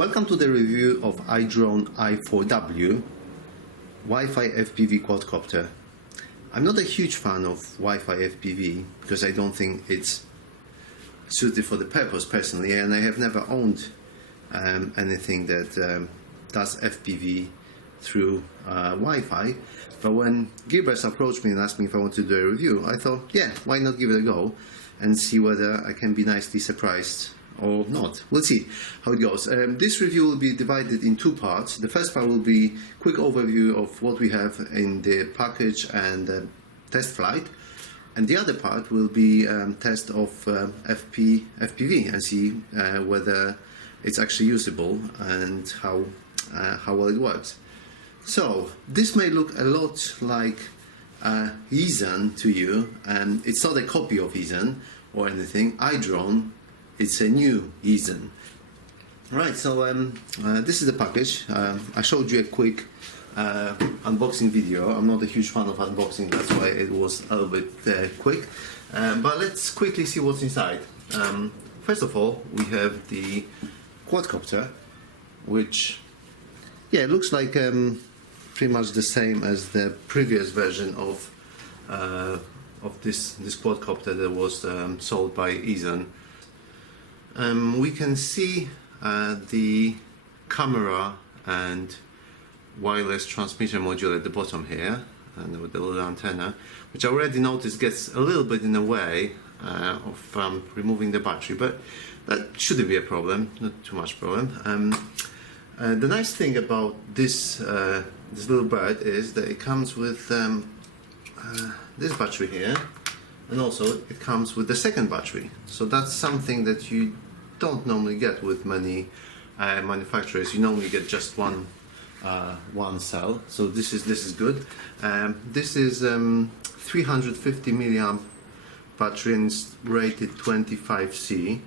Welcome to the review of iDrone i4W Wi-Fi FPV Quadcopter. I'm not a huge fan of Wi-Fi FPV because I don't think it's suited for the purpose personally, and I have never owned anything that does FPV through Wi-Fi. But when Gilbert approached me and asked me if I want to do a review, I thought, yeah, why not give it a go and see whether I can be nicely surprised or not. We'll see how it goes. This review will be divided in two parts. The first part will be quick overview of what we have in the package and test flight, and the other part will be test of FPV and see whether it's actually usable and how well it works. So this may look a lot like Yizhan to you, and it's not a copy of Yizhan or anything. iDrone, it's a new Yizhan. Right, so this is the package. I showed you a quick unboxing video. I'm not a huge fan of unboxing, that's why it was a little bit quick. But let's quickly see what's inside. First of all, we have the quadcopter, which, yeah, it looks like pretty much the same as the previous version of this quadcopter that was sold by Yizhan. We can see the camera and wireless transmitter module at the bottom here, and with the little antenna, which I already noticed gets a little bit in the way of removing the battery, but that shouldn't be a problem, not too much problem. The nice thing about this little bird is that it comes with this battery here, and also it comes with the second battery. So that's something that you don't normally get with many manufacturers. You normally get just one cell. So this is good. This is 350 milliamp battery and it's rated 25C.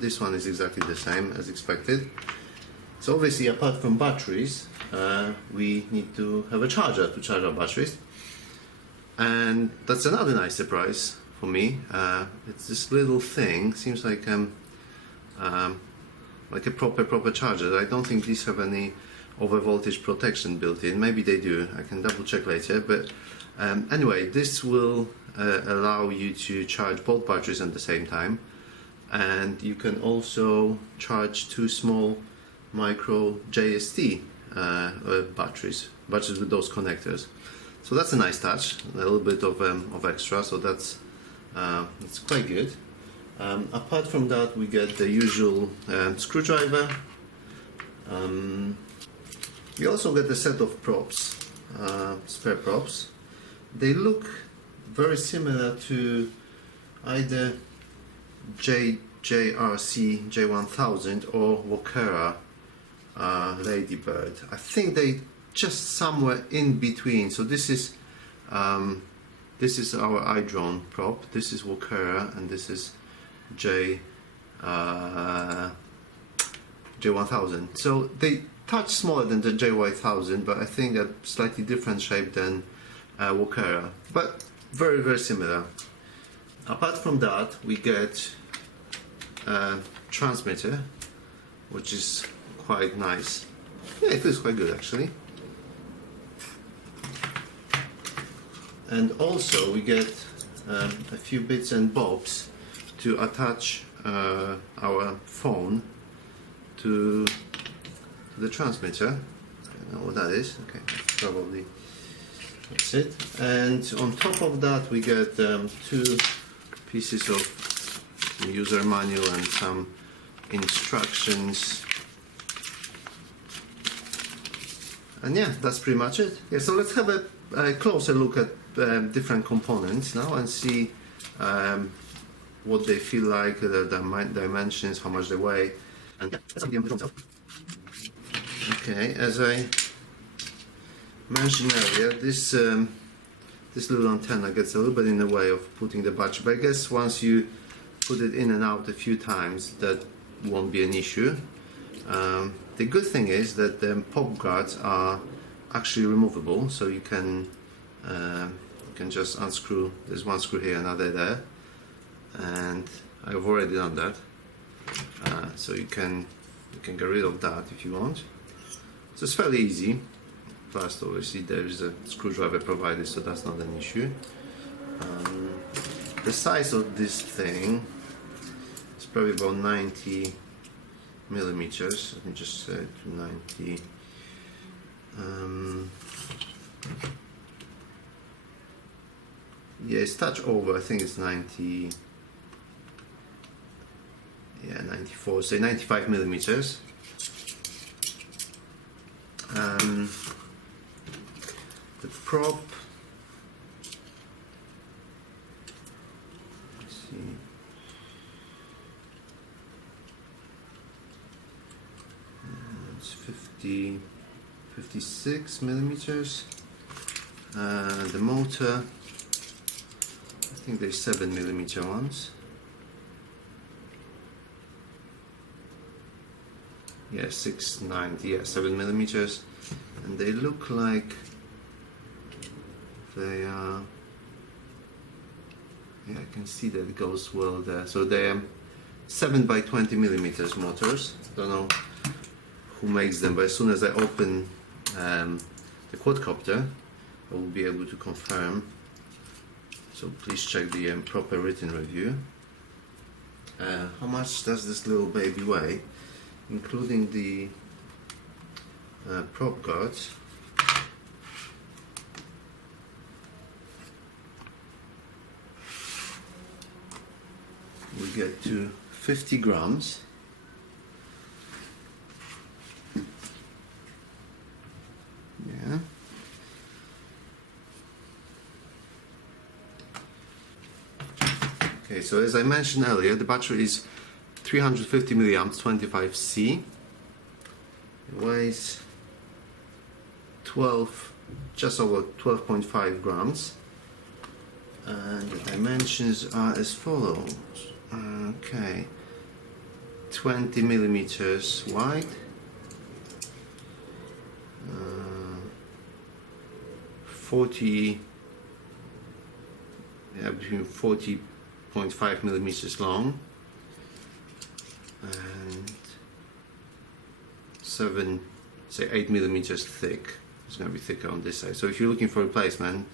This one is exactly the same as expected. So obviously, apart from batteries, we need to have a charger to charge our batteries. And that's another nice surprise for me. It's this little thing. Seems like a proper charger. I don't think these have any over voltage protection built in. Maybe they do. I can double check later. But anyway, this will allow you to charge both batteries at the same time, and you can also charge two small micro JST batteries with those connectors. So that's a nice touch, a little bit of extra, so that's quite good. Apart from that, we get the usual screwdriver. We also get a set of props, spare props. They look very similar to either JRC J1000 or Walkera Ladybird. I think they just somewhere in between. So this is our iDrone prop. This is Walkera, and this is J1000. So they touch smaller than the J1000, but I think a slightly different shape than Walkera, but very, very similar. Apart from that, we get a transmitter, which is quite nice. Yeah, it feels quite good actually. And also we get a few bits and bobs to attach our phone to the transmitter. I don't know what that is. Okay, probably that's it. And on top of that, we get two pieces of user manual and some instructions. And yeah, that's pretty much it. Yeah, so let's have a closer look at different components now and see what they feel like, the dimensions, how much they weigh, and yeah, let's have the drone itself. Okay, as I mentioned earlier, this little antenna gets a little bit in the way of putting the battery, but I guess once you put it in and out a few times, that won't be an issue. The good thing is that the pop guards are actually removable, so you can just unscrew. There's one screw here, another there, and I've already done that. So you can You can get rid of that if you want. So it's fairly easy. Plus, obviously, there is a screwdriver provided, so that's not an issue. The size of this thing is probably about 90 millimeters. Let me just say 90. Yeah, it's touch over. I think it's 90. Yeah, 94. Say 95 millimeters. The prop. Let's see. It's 56 millimeters. The motor, I think there's 7 millimeter ones. Yeah, 690, yeah, 7 millimeters, and they look like they are. Yeah, I can see that it goes well there. So they are 7 by 20 millimeters motors. Don't know who makes them, but as soon as I open the quadcopter, I will be able to confirm. So please check the proper written review. How much does this little baby weigh, including the prop guards? We get to 50 grams. Yeah. Okay, so as I mentioned earlier, the battery is 350 milliamps, 25C. It weighs just over 12.5 grams. And the dimensions are as follows. Okay, 20 millimeters wide, 40, yeah, between 40.5 millimeters long, and 8 millimeters thick. It's going to be thicker on this side. So if you're looking for replacement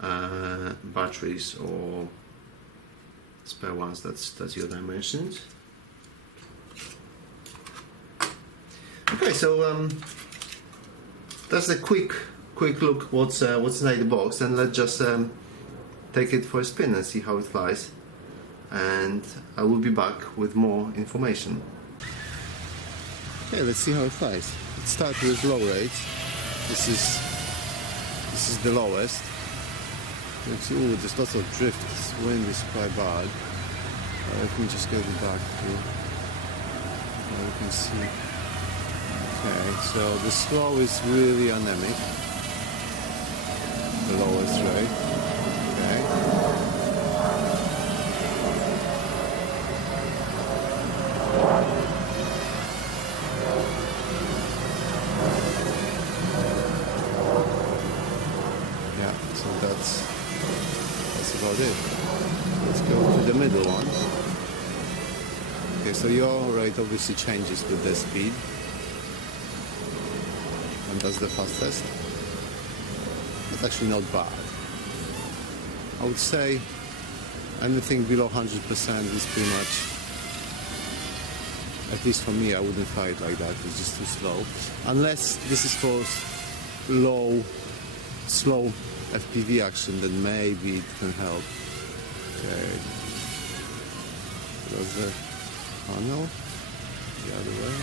batteries or spare ones, that's your dimensions. Okay, so that's a quick look what's inside the box, and let's just take it for a spin and see how it flies, and I will be back with more information. Okay, let's see how it flies. It starts with low rates. This is the lowest. Ooh, there's lots of drift. This wind is quite bad. Let me just get it back to where you can see. Okay, so the slow is really anemic. The lowest rate. Okay. Yeah, so that's about it. Let's go to the middle one. Okay, so your rate obviously changes with the speed, and that's the fastest. It's actually not bad. I would say anything below 100% is pretty much, at least for me, I wouldn't fly it like that. It's just too slow. Unless this is for slow FPV action, then maybe it can help. Okay. That's the funnel. The other way.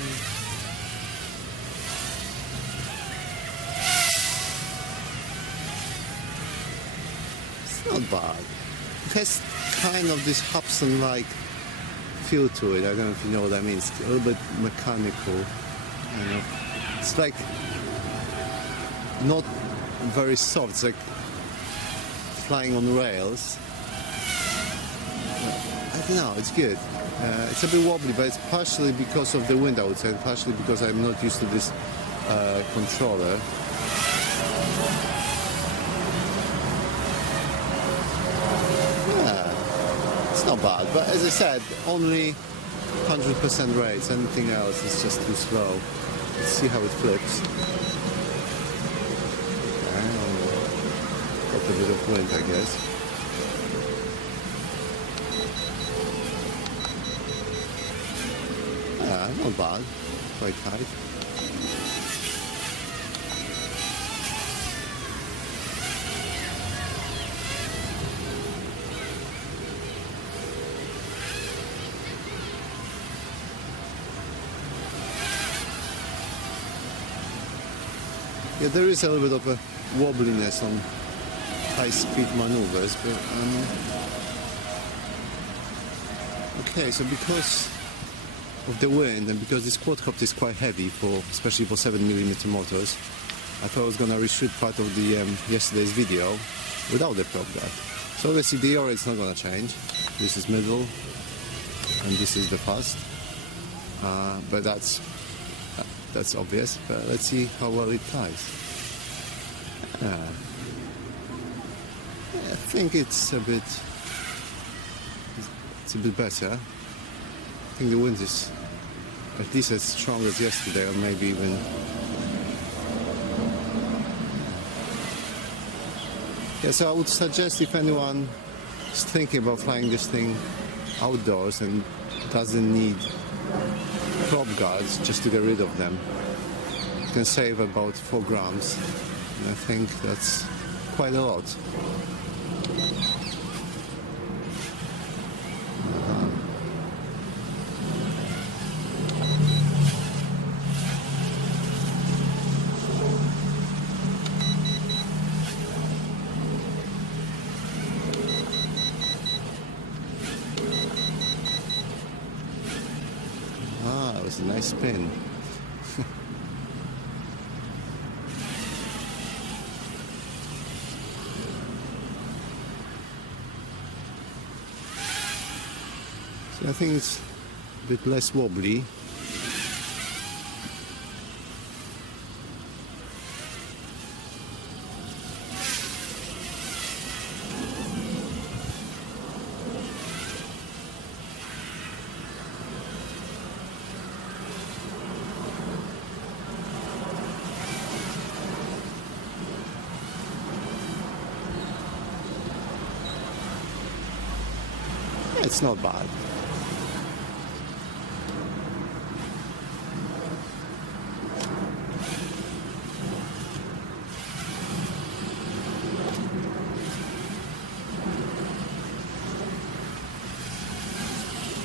It's not bad. It has kind of this Hobson-like feel to it. I don't know if you know what I mean. It's a little bit mechanical. Kind of. It's like not very soft. It's like flying on rails. I don't know, it's good. It's a bit wobbly, but it's partially because of the wind, I would say, and partially because I'm not used to this controller. Yeah, it's not bad, but as I said, only 100% rates. Anything else is just too slow. Let's see how it flips. Got a bit of wind, I guess. Not bad. Quite tight. Yeah, there is a little bit of a wobbliness on high-speed maneuvers, but okay. So because of the wind and because this quadcopter is quite heavy, especially for 7mm motors, I thought I was gonna reshoot part of the yesterday's video without the prop guard. So obviously the yaw is not gonna change. This is middle, and this is the fast. But that's obvious. But let's see how well it flies. I think it's a bit better. I think the wind is at least as strong as yesterday, or maybe even. Yeah, so I would suggest, if anyone is thinking about flying this thing outdoors and doesn't need prop guards, just to get rid of them, you can save about 4 grams. And I think that's quite a lot. That was a nice spin. So I think it's a bit less wobbly. It's not bad.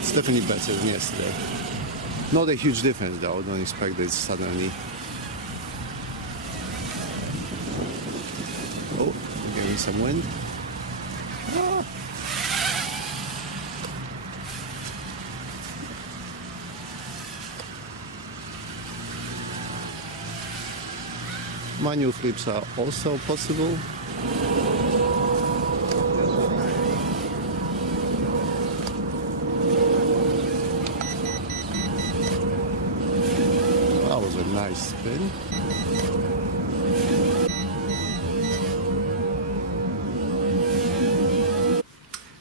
It's definitely better than yesterday. Not a huge difference though, don't expect this suddenly. Oh, getting some wind. Ah. Manual flips are also possible. That was a nice spin.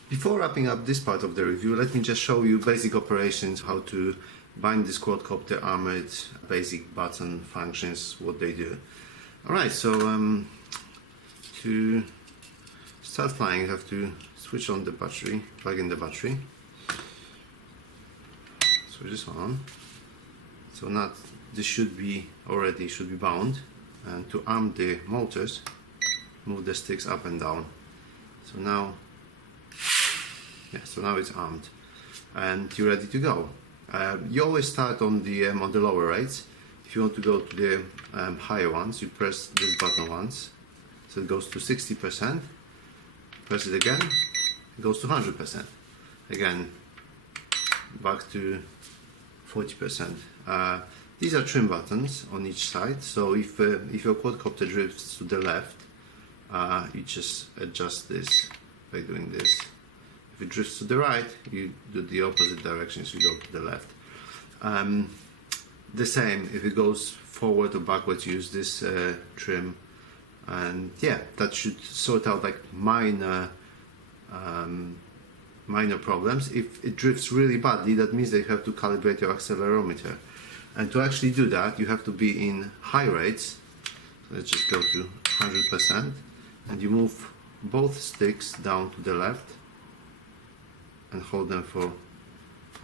Before wrapping up this part of the review, let me just show you basic operations, how to bind this quadcopter armored, basic button functions, what they do. Alright, so to start flying you have to switch on the battery, plug in the battery, switch this one on. So now this should be bound, and to arm the motors, move the sticks up and down. So now it's armed and you're ready to go. You always start on the lower rates. If you want to go to the higher ones, you press this button once, so it goes to 60%, press it again, it goes to 100%, again back to 40%. These are trim buttons on each side, so if your quadcopter drifts to the left, you just adjust this by doing this. If it drifts to the right, you do the opposite direction, so you go to the left. The same, if it goes forward or backwards, use this trim, and yeah, that should sort out like minor minor problems. If it drifts really badly, that means that you have to calibrate your accelerometer. And to actually do that, you have to be in high rates. Let's just go to 100%, and you move both sticks down to the left and hold them for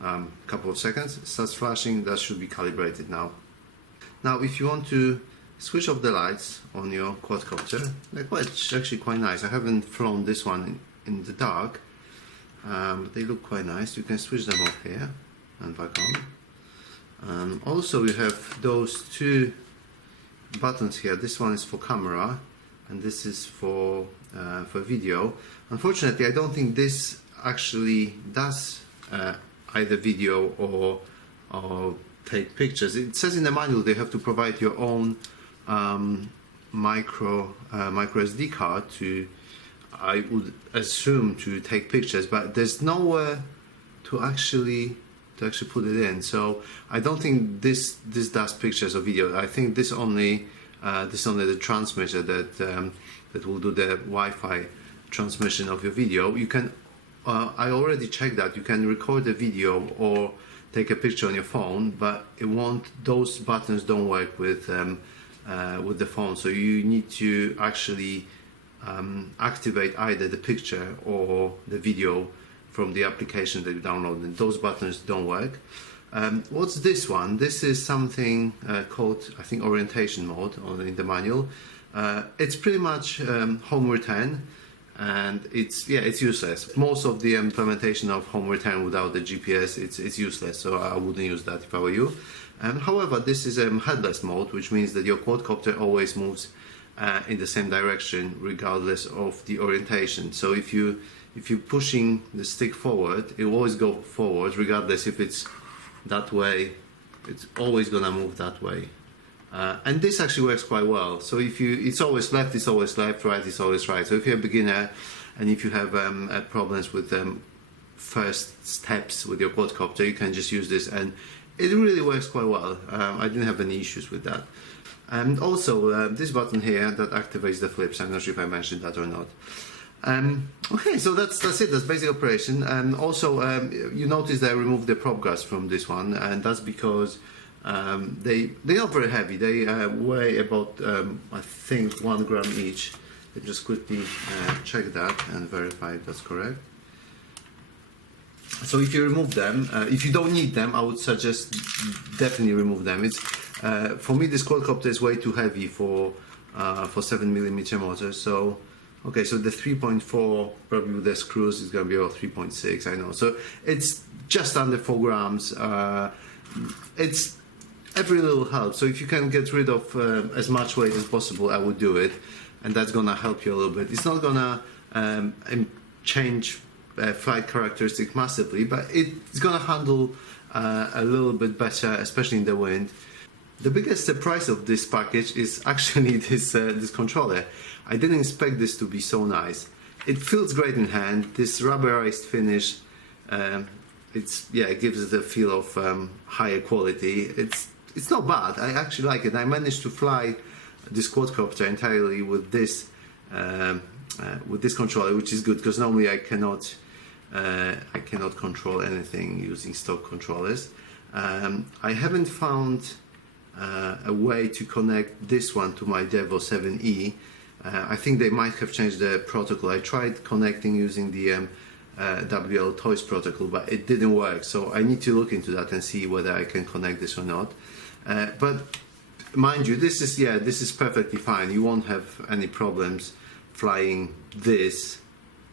a couple of seconds. It starts flashing. That should be calibrated now. Now, if you want to switch off the lights on your quadcopter, it's actually quite nice. I haven't flown this one in the dark, but they look quite nice. You can switch them off here and back on. Also, you have those two buttons here. This one is for camera, and this is for video. Unfortunately, I don't think this actually does either video or take pictures. It says in the manual they have to provide your own micro SD card to, I would assume, to take pictures, but there's nowhere to actually put it in. So I don't think this does pictures or video. I think this only the transmitter that will do the Wi-Fi transmission of your video. You can I already checked that. You can record a video or take a picture on your phone, but it won't. Those buttons don't work with the phone. So you need to actually activate either the picture or the video from the application that you downloaded. Those buttons don't work. What's this one? This is something called, I think, orientation mode in the manual. It's pretty much home return, and it's useless. Most of the implementation of home return without the GPS, it's useless. So I wouldn't use that if I were you. However, this is headless mode, which means that your quadcopter always moves in the same direction regardless of the orientation. So if you're pushing the stick forward, it will always go forward regardless if it's that way. It's always gonna move that way. And this actually works quite well. So it's always left, right, it's always right. So if you're a beginner and if you have problems with first steps with your quadcopter, you can just use this, and it really works quite well. I didn't have any issues with that. And also this button here that activates the flips. I'm not sure if I mentioned that or not. Okay, so that's it. That's basic operation. And also you notice that I removed the prop guards from this one, and that's because they're not very heavy. They weigh about I think 1 gram each. Let me just quickly check that and verify if that's correct. So if you remove them, if you don't need them, I would suggest definitely remove them. It's for me, this quadcopter is way too heavy for 7mm motors. So okay, so the 3.4 probably with the screws is going to be about 3.6. I know. So it's just under 4 grams. It's every little helps. So if you can get rid of as much weight as possible, I would do it, and that's gonna help you a little bit. It's not gonna change flight characteristics massively, but it's gonna handle a little bit better, especially in the wind. The biggest surprise of this package is actually this controller. I didn't expect this to be so nice. It feels great in hand. This rubberized finish, it gives it a feel of higher quality. It's not bad. I actually like it. I managed to fly this quadcopter entirely with this controller, which is good because normally I cannot control anything using stock controllers. I haven't found a way to connect this one to my Devo 7E. I think they might have changed the protocol. I tried connecting using the WL Toys protocol, but it didn't work. So I need to look into that and see whether I can connect this or not. But mind you, this is perfectly fine. You won't have any problems flying this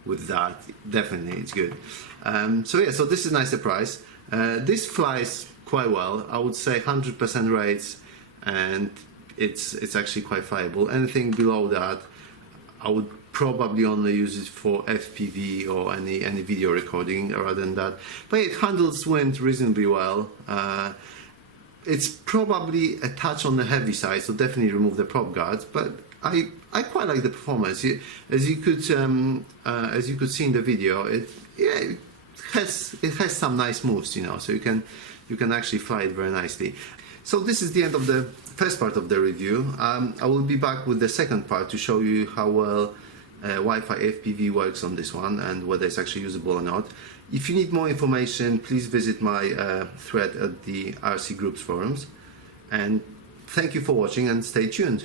with that. Definitely, it's good. So this is a nice surprise. This flies quite well. I would say 100% rates, and it's actually quite flyable. Anything below that, I would probably only use it for FPV or any video recording rather than that. But it handles wind reasonably well. It's probably a touch on the heavy side, so definitely remove the prop guards. But I quite like the performance. As you could see in the video, it has some nice moves, so you can actually fly it very nicely. So this is the end of the first part of the review. I will be back with the second part to show you how well Wi-Fi FPV works on this one and whether it's actually usable or not. If you need more information, please visit my thread at the RC Groups forums. And thank you for watching and stay tuned.